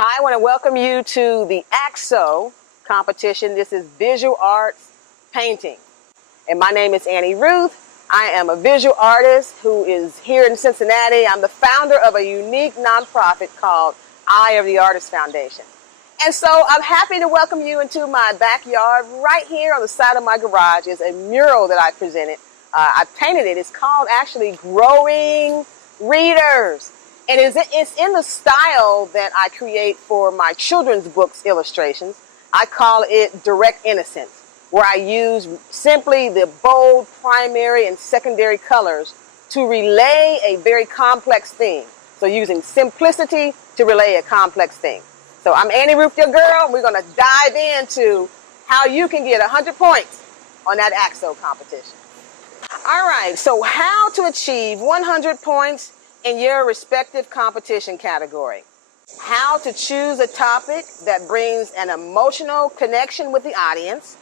Hi, I want to welcome you to the AXO competition. This is Visual Arts Painting. And my name is Annie Ruth. I am a visual artist who is here in Cincinnati. I'm the founder of a unique nonprofit called Eye of the Artist Foundation. And so I'm happy to welcome you into my backyard. Right here on the side of my garage is a mural that I presented. I painted it. It's called actually Growing Readers. And it's in the style that I create for my children's books illustrations. I call it Direct Innocence, where I use simply the bold primary and secondary colors to relay a very complex theme. So using simplicity to relay a complex theme. So I'm Annie Ruth, your girl, and we're going to dive into how you can get 100 points on that AXO competition. All right, so how to achieve 100 points in your respective competition category. How to choose a topic that brings an emotional connection with the audience.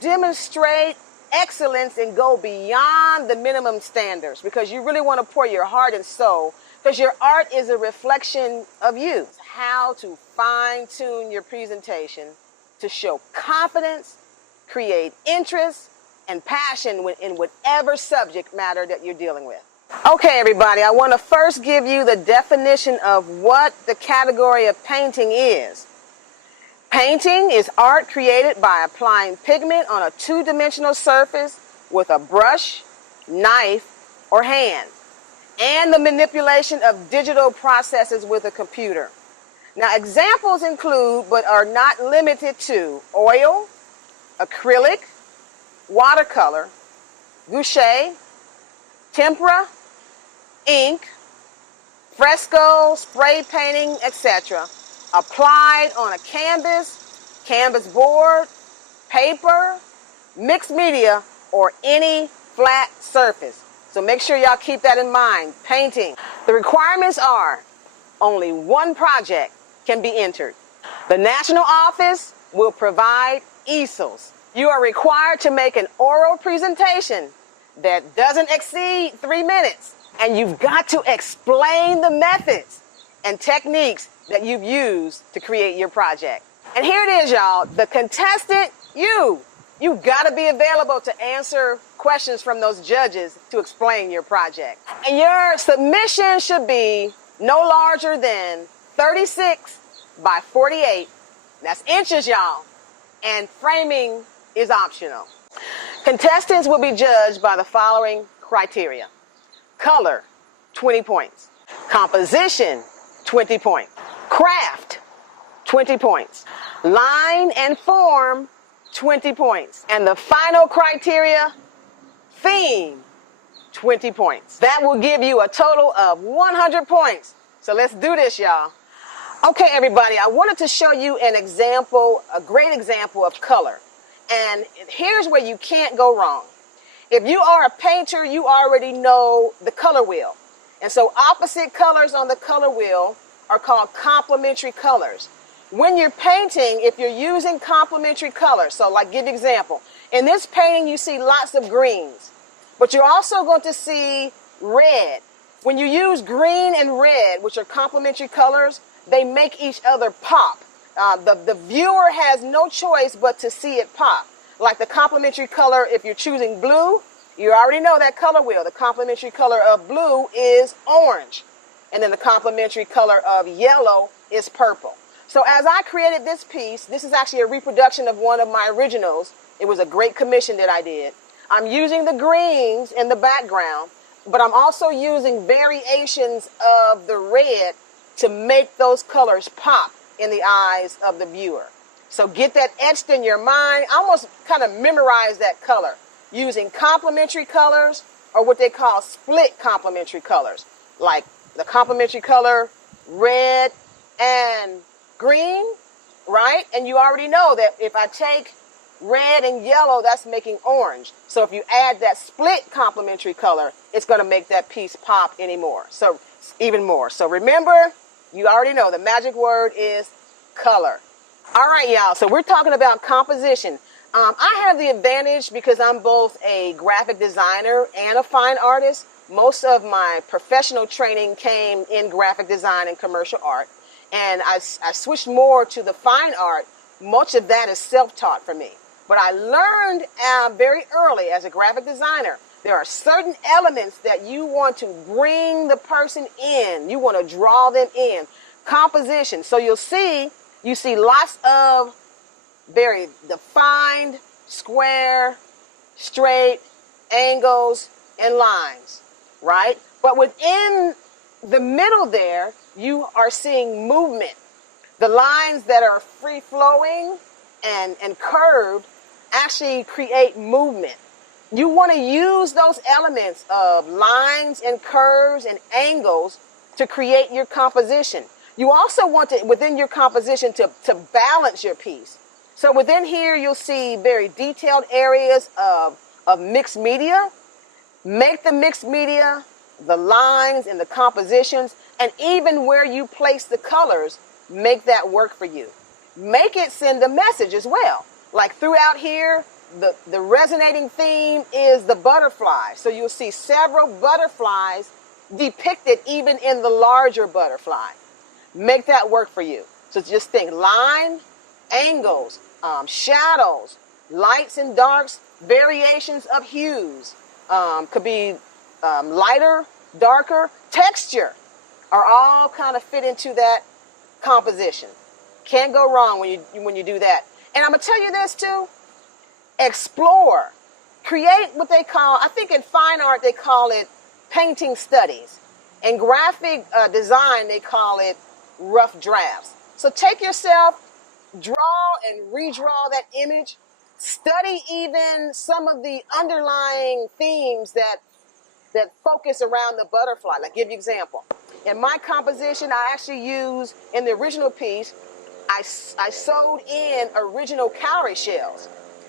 Demonstrate excellence and go beyond the minimum standards because you really want to pour your heart and soul because your art is a reflection of you. How to fine-tune your presentation to show confidence, create interest, and passion in whatever subject matter that you're dealing with. Okay, everybody, I want to first give you the definition of what the category of painting is. Painting is art created by applying pigment on a two-dimensional surface with a brush, knife, or hand, and the manipulation of digital processes with a computer. Now, examples include, but are not limited to, oil, acrylic, watercolor, gouache, tempera, ink, fresco, spray painting, etc. applied on a canvas board, paper, mixed media, or any flat surface. So make sure y'all keep that in mind. Painting. The requirements are only one project can be entered. The national office will provide easels. You are required to make an oral presentation that doesn't exceed 3 minutes. And you've got to explain the methods and techniques that you've used to create your project. And here it is, y'all. The contestant, you've got to be available to answer questions from those judges to explain your project. And your submission should be no larger than 36 by 48. That's inches, y'all. And framing is optional. Contestants will be judged by the following criteria. Color, 20 points. Composition, 20 points. Craft, 20 points. Line and form, 20 points. And the final criteria, theme, 20 points. That will give you a total of 100 points. So let's do this, y'all. Okay, everybody, I wanted to show you an example, a great example of color. And here's where you can't go wrong. If you are a painter, you already know the color wheel. And so opposite colors on the color wheel are called complementary colors. When you're painting, if you're using complementary colors, so like give example, in this painting you see lots of greens, but you're also going to see red. When you use green and red, which are complementary colors, they make each other pop. The viewer has no choice but to see it pop. Like the complementary color, if you're choosing blue, you already know that color wheel. The complementary color of blue is orange. And then the complementary color of yellow is purple. So as I created this piece, this is actually a reproduction of one of my originals. It was a great commission that I did. I'm using the greens in the background, but I'm also using variations of the red to make those colors pop in the eyes of the viewer. So get that etched in your mind. Almost kind of memorize that color using complementary colors or what they call split complementary colors, like the complementary color red and green, right? And you already know that if I take red and yellow, that's making orange. So if you add that split complementary color, it's going to make that piece pop anymore. So even more. So remember, you already know the magic word is color. All right, y'all. So we're talking about composition. I have the advantage because I'm both a graphic designer and a fine artist. Most of my professional training came in graphic design and commercial art. and I switched more to the fine art. Much of that is self-taught for me. But I learned very early as a graphic designer, there are certain elements that you want to bring the person in. You want to draw them in. Composition. So you see lots of very defined, square, straight, angles, and lines, right? But within the middle there, you are seeing movement. The lines that are free-flowing and curved actually create movement. You want to use those elements of lines and curves and angles to create your composition. You also want to, within your composition, to balance your piece. So within here, you'll see very detailed areas of mixed media. Make the mixed media, the lines and the compositions, and even where you place the colors, make that work for you. Make it send a message as well. Like throughout here, the resonating theme is the butterfly. So you'll see several butterflies depicted even in the larger butterfly. Make that work for you. So just think line, angles, shadows, lights and darks, variations of hues. Could be lighter, darker, texture are all kind of fit into that composition. Can't go wrong when you do that. And I'm going to tell you this too. Explore. Create what they call, I think in fine art they call it painting studies. In graphic design they call it rough drafts. So take yourself, draw and redraw that image. Study even some of the underlying themes that focus around the butterfly. Like give you an example. In my composition, I actually use, in the original piece, I sewed in original cowrie shells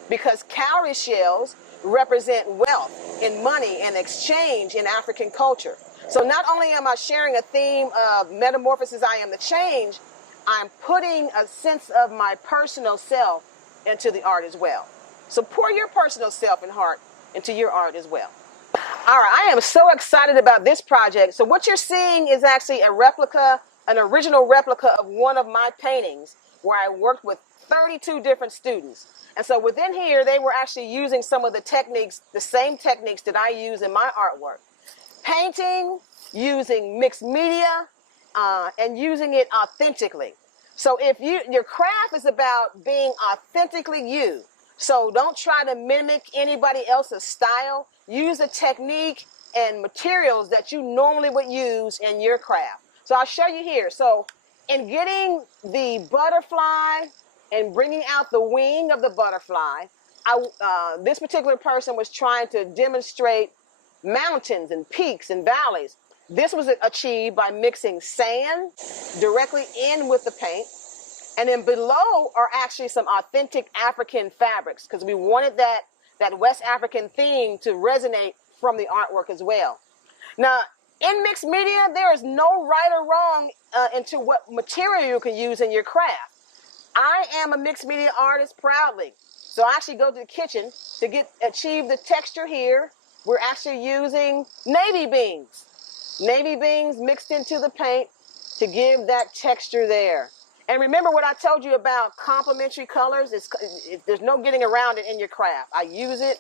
because cowrie shells represent wealth and money and exchange in African culture. So not only am I sharing a theme of metamorphosis, I am the change, I'm putting a sense of my personal self into the art as well. So pour your personal self and heart into your art as well. All right, I am so excited about this project. So what you're seeing is actually a replica, an original replica of one of my paintings where I worked with 32 different students. And so within here, they were actually using some of the techniques, the same techniques that I use in my artwork. Painting, using mixed media, and using it authentically. So if your craft is about being authentically you, so don't try to mimic anybody else's style. Use a technique and materials that you normally would use in your craft. So I'll show you here. So in getting the butterfly and bringing out the wing of the butterfly, this particular person was trying to demonstrate mountains and peaks and valleys. This was achieved by mixing sand directly in with the paint. And then below are actually some authentic African fabrics because we wanted that West African theme to resonate from the artwork as well. Now, in mixed media, there is no right or wrong into what material you can use in your craft. I am a mixed media artist proudly. So I actually go to the kitchen to achieve the texture here. We're actually using navy beans. Navy beans mixed into the paint to give that texture there. And remember what I told you about complementary colors? There's no getting around it in your craft. I use it.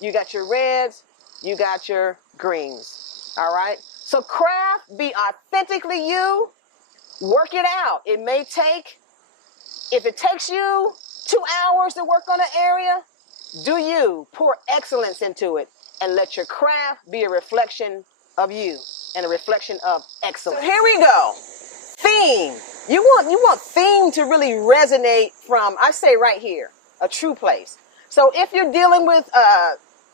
You got your reds. You got your greens. All right? So craft, be authentically you. Work it out. It may take, if it takes you 2 hours to work on an area, do you. Pour excellence into it and let your craft be a reflection of you and a reflection of excellence. So here we go. Theme. You want theme to really resonate from, I say right here, a true place. So if you're dealing with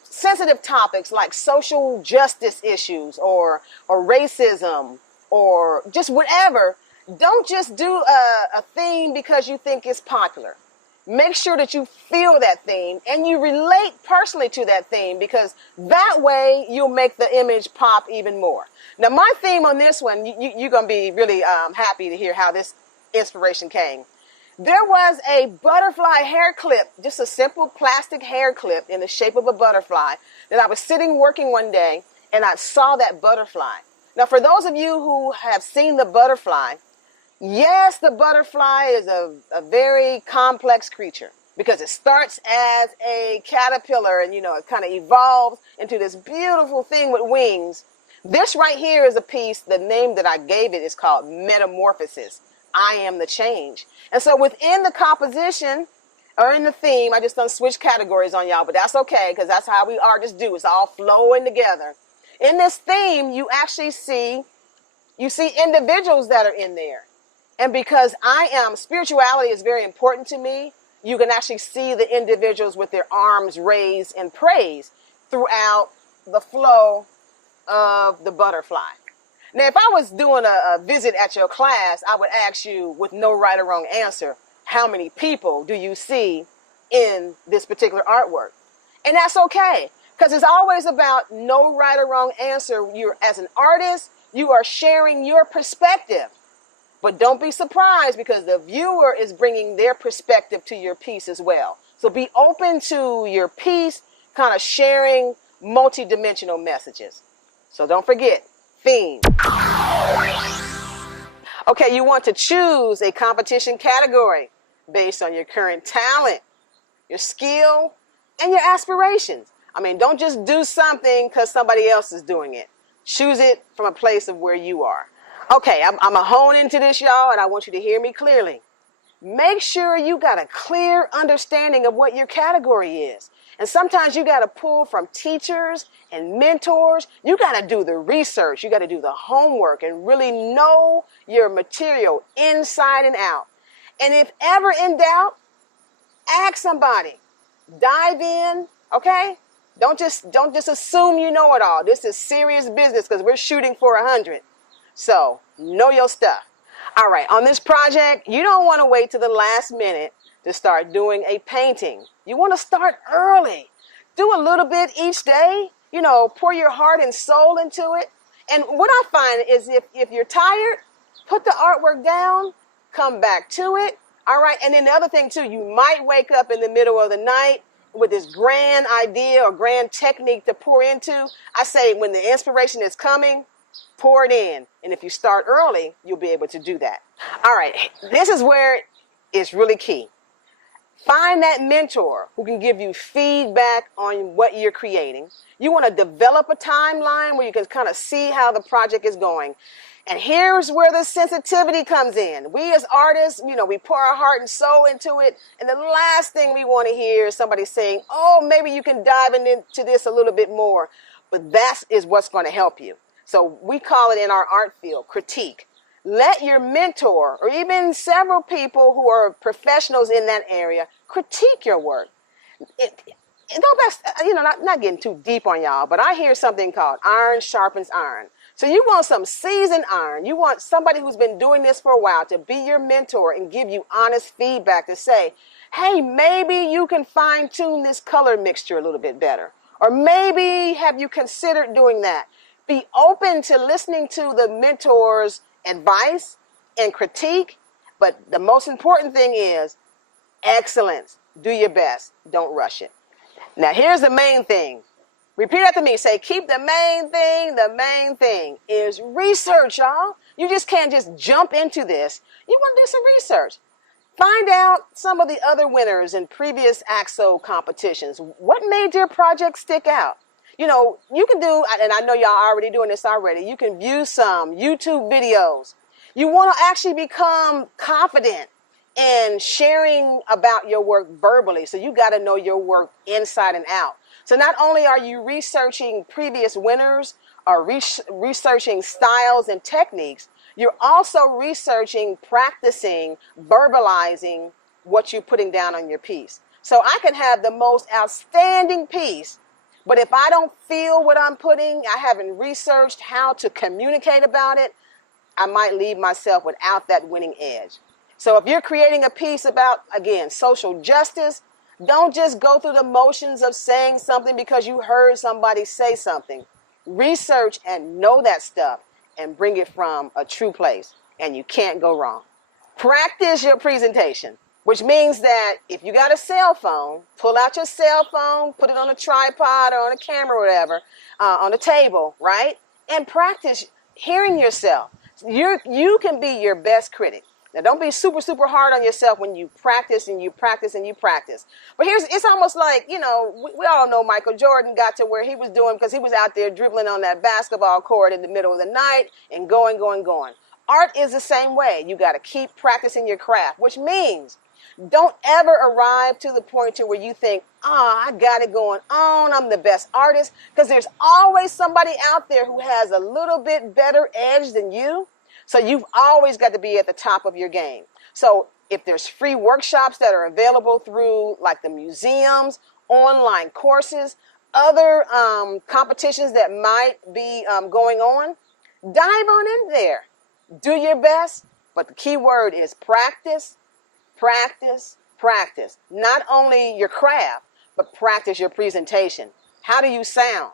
sensitive topics like social justice issues or racism or just whatever, don't just do a theme because you think it's popular. Make sure that you feel that theme and you relate personally to that theme because that way you'll make the image pop even more. Now, my theme on this one, you're going to be really happy to hear how this inspiration came. There was a butterfly hair clip, just a simple plastic hair clip in the shape of a butterfly that I was sitting working one day and I saw that butterfly. Now, for those of you who have seen the butterfly, Yes, the butterfly is a very complex creature because it starts as a caterpillar and, it kind of evolves into this beautiful thing with wings. This right here is a piece, the name that I gave it is called Metamorphosis. I am the change. And so within the composition or in the theme, I just done switch categories on y'all, but that's okay because that's how we artists do. It's all flowing together. In this theme, you actually see individuals that are in there. And because spirituality is very important to me, you can actually see the individuals with their arms raised in praise throughout the flow of the butterfly. Now, if I was doing a visit at your class, I would ask you with no right or wrong answer, how many people do you see in this particular artwork? And that's okay, because it's always about no right or wrong answer. As an artist, you are sharing your perspective. But don't be surprised because the viewer is bringing their perspective to your piece as well. So be open to your piece, kind of sharing multi-dimensional messages. So don't forget, theme. Okay, you want to choose a competition category based on your current talent, your skill, and your aspirations. Don't just do something because somebody else is doing it. Choose it from a place of where you are. Okay, I'm going to hone into this, y'all, and I want you to hear me clearly. Make sure you got a clear understanding of what your category is. And sometimes you got to pull from teachers and mentors. You got to do the research. You got to do the homework and really know your material inside and out. And if ever in doubt, ask somebody. Dive in, okay? Don't just assume you know it all. This is serious business because we're shooting for 100. So, know your stuff. All right, on this project, you don't want to wait to the last minute to start doing a painting. You want to start early. Do a little bit each day. Pour your heart and soul into it. And what I find is if you're tired, put the artwork down, come back to it. All right, and then the other thing too, you might wake up in the middle of the night with this grand idea or grand technique to pour into. I say when the inspiration is coming, pour it in. And if you start early, you'll be able to do that. All right, this is where it's really key. Find that mentor who can give you feedback on what you're creating. You want to develop a timeline where you can kind of see how the project is going. And here's where the sensitivity comes in. We as artists, we pour our heart and soul into it. And the last thing we want to hear is somebody saying, oh, maybe you can dive into this a little bit more. But that is what's going to help you. So we call it in our art field, critique. Let your mentor or even several people who are professionals in that area critique your work. Not getting too deep on y'all, but I hear something called iron sharpens iron. So you want some seasoned iron. You want somebody who's been doing this for a while to be your mentor and give you honest feedback to say, hey, maybe you can fine tune this color mixture a little bit better. Or maybe have you considered doing that? Be open to listening to the mentor's advice and critique. But the most important thing is excellence. Do your best. Don't rush it. Now, here's the main thing. Repeat after me. Say, keep the main thing. The main thing is research, y'all. You just can't just jump into this. You want to do some research. Find out some of the other winners in previous AXO competitions. What made your project stick out? You can do, and I know y'all already doing this already, you can view some YouTube videos. You want to actually become confident in sharing about your work verbally. So you got to know your work inside and out. So not only are you researching previous winners or researching styles and techniques, you're also researching, practicing, verbalizing what you're putting down on your piece. So I can have the most outstanding piece, but if I don't feel what I'm putting, I haven't researched how to communicate about it, I might leave myself without that winning edge. So if you're creating a piece about, again, social justice, don't just go through the motions of saying something because you heard somebody say something. Research and know that stuff and bring it from a true place, and you can't go wrong. Practice your presentation, which means that if you got a cell phone, pull out your cell phone, put it on a tripod or on a camera or whatever, on a table, right? And practice hearing yourself. You can be your best critic. Now, don't be super, super hard on yourself when you practice and you practice and you practice. But it's almost like, we all know Michael Jordan got to where he was doing because he was out there dribbling on that basketball court in the middle of the night and going. Art is the same way. You got to keep practicing your craft, which means don't ever arrive to the point to where you think, I got it going on, I'm the best artist, because there's always somebody out there who has a little bit better edge than you. So you've always got to be at the top of your game. So if there's free workshops that are available through like the museums, online courses, other competitions that might be going on, dive on in there. Do your best, but the key word is practice, practice, practice. Not only your craft, but practice your presentation. How do you sound?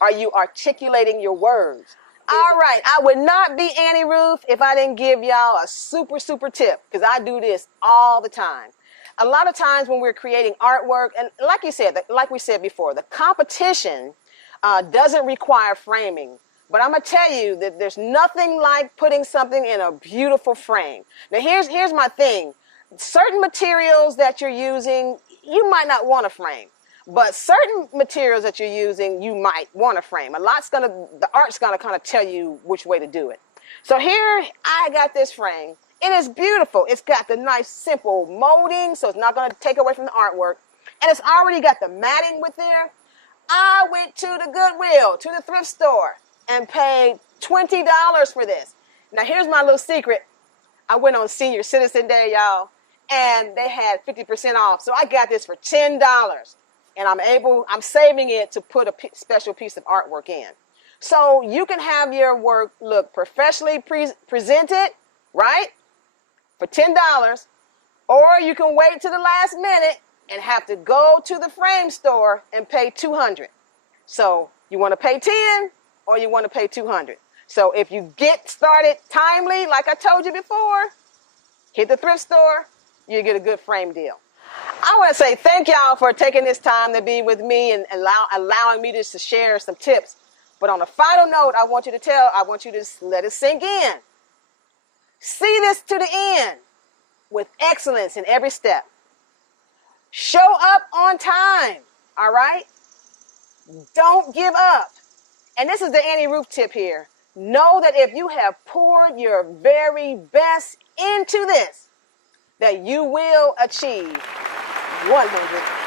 Are you articulating your words? All right, I would not be Annie Ruth if I didn't give y'all a super, super tip, because I do this all the time. A lot of times when we're creating artwork, and like we said before, the competition doesn't require framing. But I'm going to tell you that there's nothing like putting something in a beautiful frame. Now, here's my thing. Certain materials that you're using, you might not want to frame. But certain materials that you're using, you might want to frame. The art's gonna kind of tell you which way to do it. So here, I got this frame. It is beautiful. It's got the nice, simple molding, so it's not gonna take away from the artwork. And it's already got the matting with there. I went to the Goodwill, to the thrift store, and paid $20 for this. Now here's my little secret. I went on Senior Citizen Day, y'all, and they had 50% off. So I got this for $10. And I'm saving it to put a special piece of artwork in. So you can have your work look professionally presented, right, for $10, or you can wait to the last minute and have to go to the frame store and pay $200. So you want to pay $10 or you want to pay $200. So if you get started timely, like I told you before, hit the thrift store, you get a good frame deal. I want to say thank y'all for taking this time to be with me and allowing me to share some tips. But on a final note, I want you to let it sink in. See this to the end with excellence in every step. Show up on time, all right? Don't give up. And this is the Annie Ruth tip here. Know that if you have poured your very best into this, that you will achieve 100